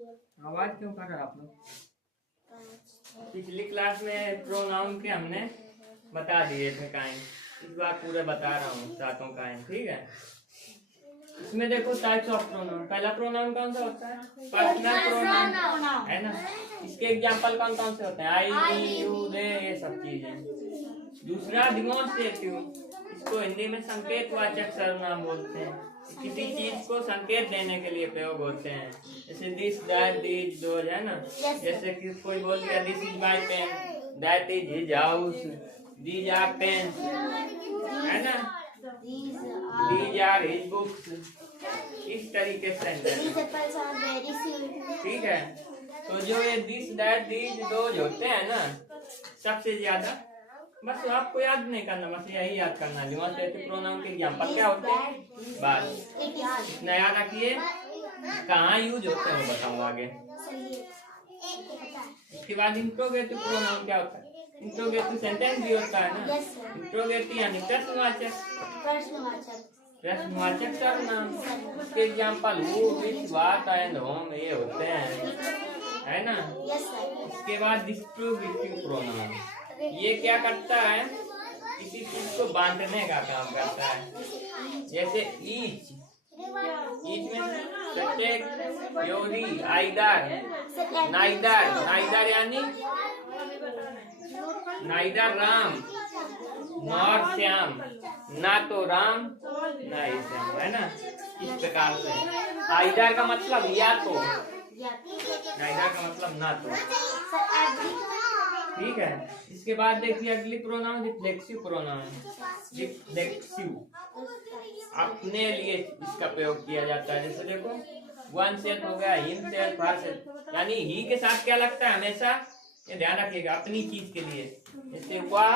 आवाज क्यों कर रहे हो आप लोग? पिछली क्लास में प्रोनाउन के हमने बता दिए थे काइंड, इस बार पूरा बता रहा हूँ सातों काइंड, ठीक है। इसमें देखो टाइप्स ऑफ प्रोनाउन। पहला प्रोनाउन कौन सा होता है? पर्सनल प्रोनाउन, है ना। इसके एग्जांपल कौन कौन से होते हैं? आई, मी, यू, दे, ये सब चीजें। दूसरा डिमॉन्स्ट्रेटिव, इसको हिंदी में संकेतवाचक सर्वनाम बोलते हैं। किसी चीज को संकेत देने के लिए प्रयोग होते हैं, जैसे दिस, दैट, दीज, दोज, है ना। जैसे कि कोई बोल दिया this is my pen, that is his house, these are pens, है ना, दीज आर हिज बुक्स। इस तरीके से ठीक है। तो जो ये दिस, दैट, दीज, दोज होते हैं ना, सबसे ज्यादा बस आपको याद नहीं करना, बस यही याद करना डिमॉन्स्ट्रेटिव प्रोनाउन के एग्जांपल क्या होते हैं, बस इतना याद रखिए। कहाँ यूज होते हैं वो बताऊंगा आगे। इसके बाद इंट्रोगेटिव प्रोनाउन क्या होता है? इंट्रोगेटिव सेंटेंस भी होता है ना। इंट्रोगेटिव यानी प्रश्नवाचक, प्रश्नवाचक सर्वनाम। इसके example who, which, what and home ये होते हैं, है ना। इसके बाद डिस्ट्रीब्यूटिव प्रोनाउन, ये क्या करता है? किसी चीज को बांटने का काम करता है। जैसे ईच, ईच में प्रत्येक, योरी, आइदर, नाइदर, नाइदर यानी नाइदर राम, नॉर श्याम, ना तो राम ना ही श्याम, है ना। इस प्रकार से आइदर का मतलब या तो, नाइदर का मतलब ना तो, ठीक है। इसके बाद देखिए अगली प्रोनाउन रिफ्लेक्सिव प्रोनाउन। रिफ्लेक्सिव अपने लिए इसका प्रयोग किया जाता है। जैसे देखो वन सेल्फ हो गया, हिम सेल्फ, हर सेल्फ, यानी ही के साथ क्या लगता है हमेशा, ये ध्यान रखिएगा, अपनी चीज के लिए। जैसे वह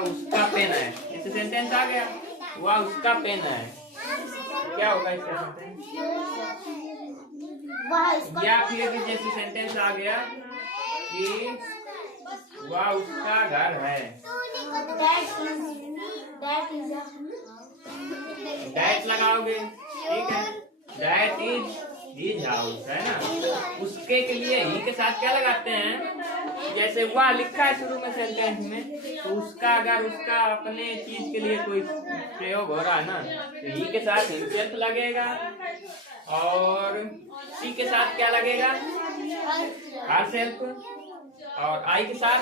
उसका पेन है, जैसे सेंटेंस आ गया वह उसका पेन है, क्या होगा इसका सेंटेंस? या फिर जैसे सेंटेंस आ गया कि वह उसका घर है, दैट लगाओगे, ठीक है। दैट इज हिज हाउस, है ना। उसके के लिए ही के साथ क्या लगाते हैं? जैसे वह लिखा है शुरू में सेंटेंस में, तो उसका अगर उसका अपने चीज के लिए कोई प्रयोग हो रहा है ना, तो ही के साथ हिमसेल्फ लगेगा, और सी के साथ क्या लगेगा? हर सेल्फ, और आई के साथ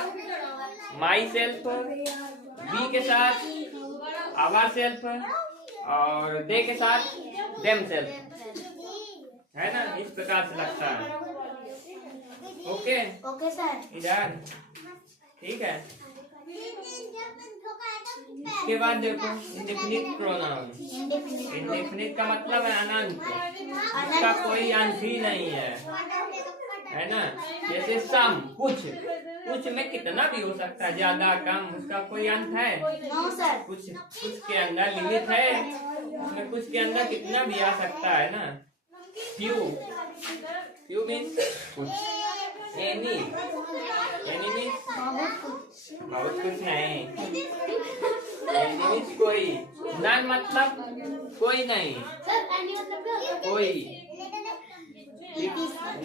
माई सेल्फ, बी के साथ आवर सेल्फ, और दे के साथ देम सेल्फ, है ना। इस प्रकार से लगता है। ओके ओके सर, इधर ठीक है। इसके बाद देखो इंडेफिनिट प्रोनाउन। इंडेफिनिट का मतलब है अनंत, इसका कोई अंत ही नहीं है ना। जैसे सम, कुछ, कुछ में कितना भी हो सकता है, ज्यादा कम, उसका कोई अंत है? No sir. कुछ के अंदर लिमिट है, उसमें कुछ के अंदर कितना भी आ सकता है ना। फ्यू, फ्यू मीन्स कुछ, एनी, एनी मीन्स बहुत कुछ नहीं, एनी मीन्स कोई, नन मतलब कोई नहीं, कोई,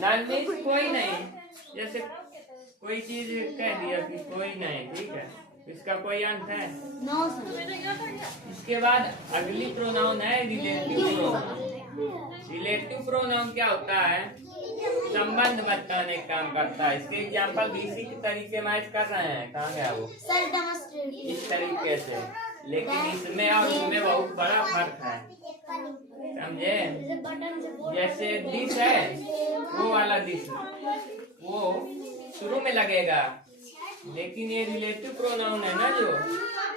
नन मीन्स कोई नहीं। जैसे कोई चीज कह दिया कि कोई नहीं, ठीक है, इसका कोई अंत है? No sir. इसके बाद अगली प्रोनाउन है रिलेटिव प्रोनाउन। रिलेटिव प्रोनाउन क्या होता है? संबंध बताने का काम करता है। इसके एग्जांपल भी इसी के तरीके मैच कर रहे हैं, कहाँ गया वो? सर डेमोन्स्ट्रेटिव इस तरीके से, लेकिन इसमें और इसमें बहुत बड़ा फर्क है, समझे। जैसे दिस है, वो वाला दिस, वो शुरू में लगेगा, लेकिन ये रिलेटिव प्रोनाउन है ना, जो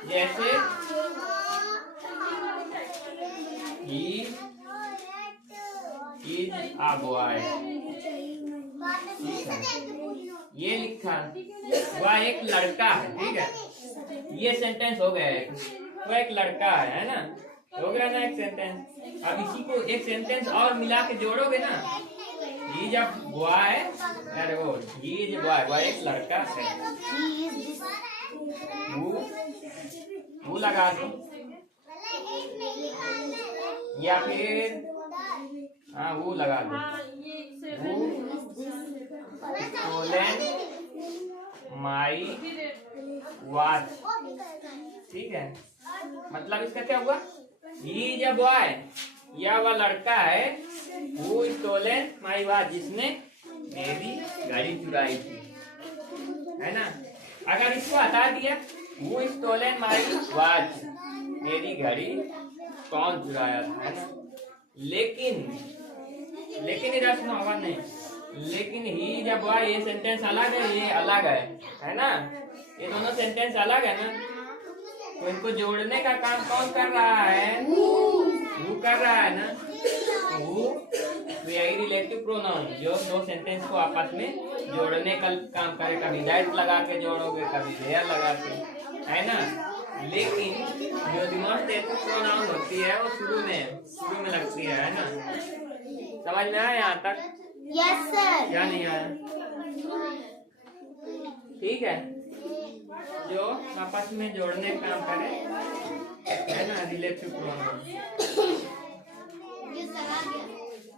जैसे he is a boy, ये लिखा, वह एक लड़का है, ठीक है। ये सेंटेंस हो गया एक, वो एक लड़का है ना, हो गया ना एक सेंटेंस। अब इसी को एक सेंटेंस और मिला के जोड़ोगे ना, ये जब बॉय, अरे वो ये जो बॉय, वह एक लड़का है, वो लगा दो, या फिर हाँ वो लगा दो। Stolen my watch. ठीक है, मतलब इसका क्या हुआ, ये जब बॉय या वह लड़का है वो स्टोलन माई वॉच, जिसने मेरी घड़ी चुराई थी, है ना। अगर इसको हटा दिया, वो स्टोलन माई वॉच, मेरी घड़ी कौन चुराया था, है ना। लेकिन इधर सुनो, आवाज नहीं, लेकिन ही जब वह, ये सेंटेंस अलग है, ये अलग है ना, ये दोनों सेंटेंस अलग है ना, तो इनको जोड़ने का काम कौन कर रहा है, वो कर रहा है ना। वो यही रिलेटिव प्रोनाउन जो दो सेंटेंस को आपस में जोड़ने का काम करे, कभी दैट लगा के जोड़ोगे, कभी देयर लगा के, है ना। लेकिन जो डिमॉन्स्ट्रेटिव प्रोनाउन होती है वो शुरू में लगती है ना। समझ में आया यहाँ तक? Yes sir. क्या नहीं आया? ठीक है, जो आपस में जोड़ने का काम करे, है ना, रिलेटिव प्रोनाउन।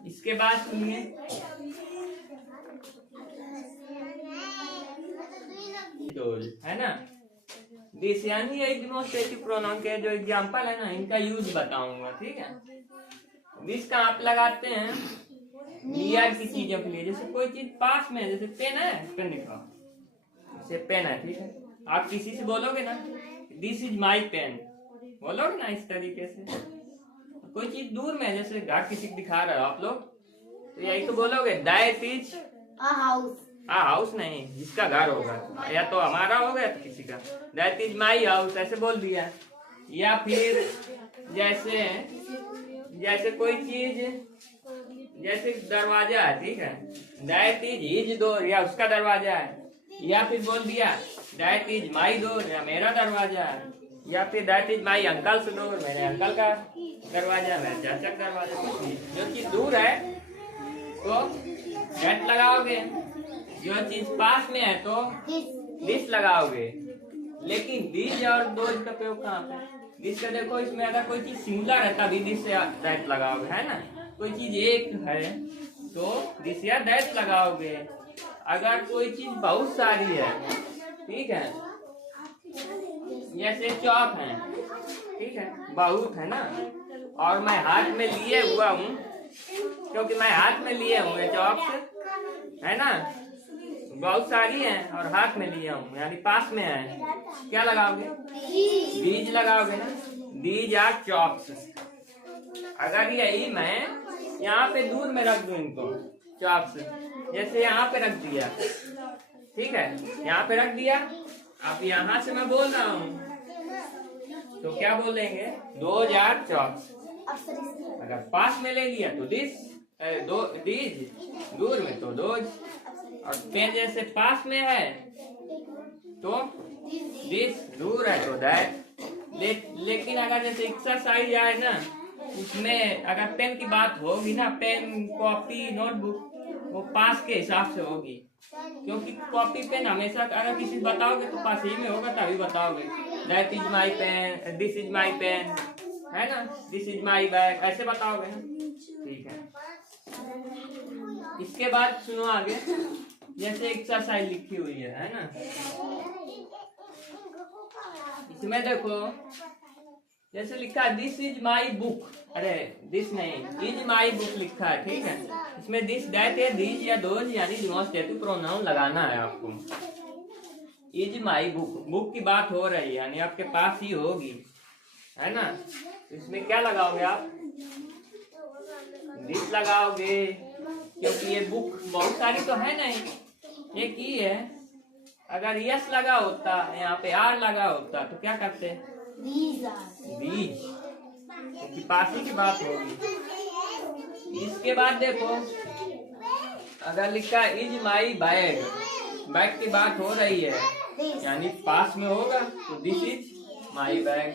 इसके बाद सुनिए, है ना, दिस यानी एक डिमॉन्स्ट्रेटिव प्रोनाउन के जो एग्जांपल है ना, इनका यूज बताऊंगा। ठीक है, दिस का आप लगाते हैं नियर की चीजों के लिए, जैसे कोई चीज पास में, जैसे पेन है, पेन लिखा, जैसे पेन है, ठीक है, आप किसी से बोलोगे ना दिस इज माई पेन, बोलोगे ना इस तरीके से। कोई चीज दूर में, जैसे घर किसी को दिखा रहे हो आप लोग, तो यही तो बोलोगे that is a house. House नहीं, जिसका घर होगा, या तो हमारा होगा या तो किसी का, दैट इज माई हाउस ऐसे बोल दिया। या फिर जैसे कोई चीज, जैसे दरवाजा है, ठीक है, दैट इज हिज डोर, या उसका दरवाजा है। या फिर बोल दिया दैट इज माई डोर, या मेरा दरवाजा है। या फिर that is my uncle's door, मेरे अंकल का दरवाजा, मेरे चाचा का दरवाजा। जो चीज दूर है तो दैट लगाओगे, जो चीज पास में है तो दिस लगाओगे। लेकिन दिस और दोज का प्रयोग कहाँ पे? दिस का देखो, इसमें अगर कोई चीज सिंगुलर है तभी दिस से दैट लगाओगे, है ना। कोई चीज एक है तो दिस या दैट लगाओगे। अगर कोई चीज बहुत सारी है, ठीक है, जैसे चौक है, ठीक है, बहुत है ना, और मैं हाथ में लिए हुआ हूँ, क्योंकि मैं हाथ में लिए हूँ ये चौक, है ना, बहुत सारी है और हाथ में लिया हूँ, यानी पास में है, क्या लगाओगे? दीज लगाओगे ना, दीज आर चॉप्स। अगर यही मैं यहाँ पे दूर में रख दूं इनको, चॉप्स, जैसे यहाँ पे रख दिया, ठीक है, यहाँ पे रख दिया, अब यहाँ से मैं बोल रहा हूँ तो क्या बोलेंगे? Those are chops. अगर पास में ले लिया तो दिस, दीज, दूर में तो दोज, और पेन जैसे पास में है तो दिस, दूर है तो दैट। लेकिन अगर जैसे एक्सरसाइज आए ना, उसमें अगर पेन की बात होगी ना, पेन, कॉपी, नोटबुक, वो पास के हिसाब से होगी, क्योंकि कॉपी पेन हमेशा अगर किसी से बताओगे तो पास ही में होगा तभी बताओगे। That is my pen, this is my pen, है ना, दिस इज माई बैग, ऐसे बताओगे ना। ठीक है, इसके बाद सुनो आगे, जैसे एक्सरसाइज लिखी हुई है ना, इसमें देखो जैसे लिखा है दिस इज माई बुक, अरे दिस नहीं, इज माई बुक लिखा है, ठीक है, इसमें दिस, दैट या दिस या दोज यानी डिमॉन्स्ट्रेटिव प्रोनाउन लगाना है आपको। इज माई बुक, बुक की बात हो रही है, यानी आपके पास ही होगी, है ना, इसमें क्या लगाओगे आप? दिस लगाओगे, क्योंकि ये बुक बहुत सारी तो है नहीं, एक ही है। अगर यस लगा होता, यहाँ पे आर लगा होता तो क्या करते? दीज, क्योंकि पास ही की बात होगी। इसके बाद देखो, अगर लिखा इज माई बैग, बैग की बात हो रही है, यानी पास में होगा तो this is my bag.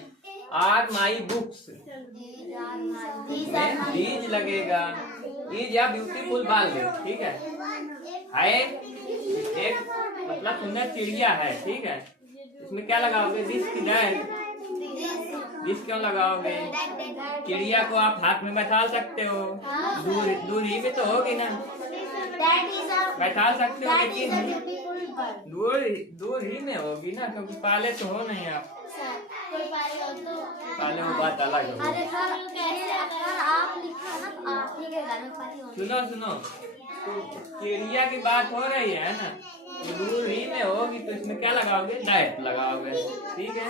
Are my books, these लगेगा, इज या ब्यूटीफुल बाल, ठीक है, एक मतलब सुंदर चिड़िया है, ठीक है, इसमें क्या लगाओगे? दिस की दैट, दिस क्यों लगाओगे? चिड़िया को आप हाथ में बैठा सकते हो, दूरी में तो होगी ना, बैठा सकते हो, लेकिन दूर ही में होगी ना, क्योंकि पाले तो हो नहीं आप, पाले वो बात अलग है। सुनो सुनो, तो चिड़िया की बात हो रही है ना, तो दूर ही में होगी, तो इसमें क्या लगाओगे? दैट लगाओगे, ठीक है।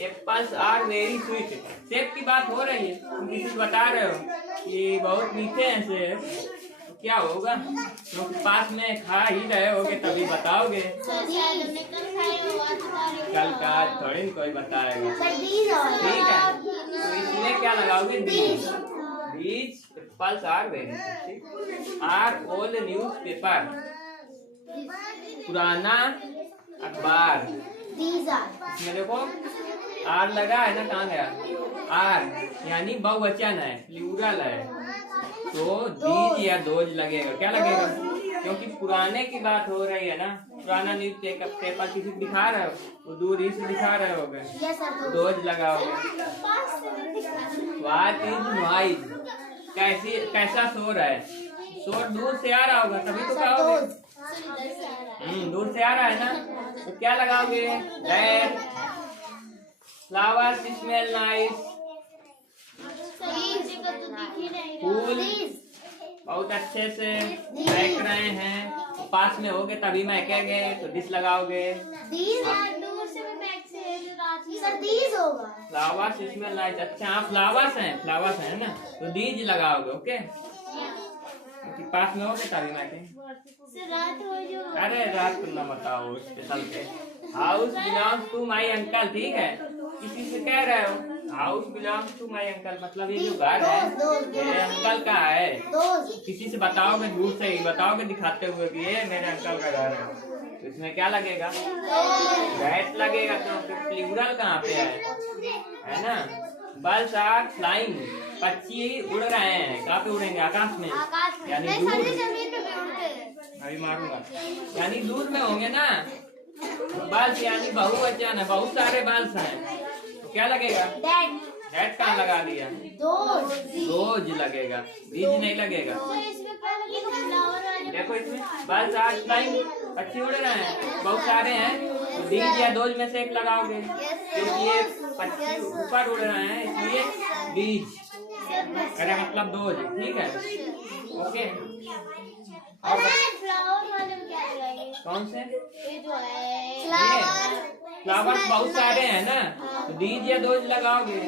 एप्पल्स आर वेरी स्वीट, सेब की बात हो रही है, तुम किसी को बता रहे हो कि बहुत मीठे हैं सेब, तो क्या होगा? तो पास में खा ही रहे होगे तभी बताओगे, कल का थोड़ी कोई बताएगा, ठीक है। तो इसमें क्या लगाओगे? These, these. Apples are very sweet, are old newspaper, पुराना अखबार। इसमें देखो आर लगा है ना, कहाँ गया? आर यानी बहुवचन है, प्लूरल है, तो दीज या दोज लगेगा। क्या लगेगा? क्योंकि पुराने की बात हो रही है ना, पुराना न्यूज पेपर किसी को दिखा रहे हो, तो दूर ही से दिखा रहे होगे, दोज लगाओगे। What is noise? कैसा शोर है? शोर दूर से आ रहा होगा तभी तो कहोगे, दूर से आ रहा है ना, तो क्या लगाओगे? दैट फ्लावर्स स्मेल नाइस, फूल बहुत अच्छे से महक रहे हैं, पास में होगे तभी महकेंगे, तो दिस लगाओगे। फ्लावर्स स्मेल नाइस, अच्छा हाँ फ्लावर्स हैं ना, तो दीज लगाओगे, ओके, क्योंकि पास में होगे तभी महकेंगे। अरे रात को न बताओ स्पेशल पे। House belongs to my uncle, ठीक है, किसी से कह रहे हो house belongs to my uncle, मतलब ये जो घर है मेरे अंकल का है, किसी से बताओगे, दूर से ही बताओगे दिखाते हुए कि ये मेरे अंकल का घर है, तो इसमें क्या लगेगा? दैट लगेगा, तो प्लूरल कहाँ पे है ना। बर्ड्स आर फ्लाइंग, पक्षी उड़ रहे हैं, कहाँ पे उड़ेंगे? आकाश में, यानी दूर, अभी मारूंगा, यानी दूर में होंगे ना। बाल्स यानी बहुवचन है, बहुत सारे बाल्स हैं, तो क्या लगेगा? दैट कहाँ लगा दिया? दोज लगेगा, बीज नहीं लगेगा। देखो इसमें बाल्स आर फ्लाइंग, पक्षी उड़ रहे हैं, बहुत सारे हैं, तो बीज या दोज में से एक लगाओगे, क्योंकि ये पक्षी ऊपर उड़ रहे हैं इसलिए बीज, अरे मतलब दोज, ठीक है, ओके। और कौन से? ये जो है फ्लावर्स बहुत सारे हैं ना, तो दीज या दोज लगाओगे,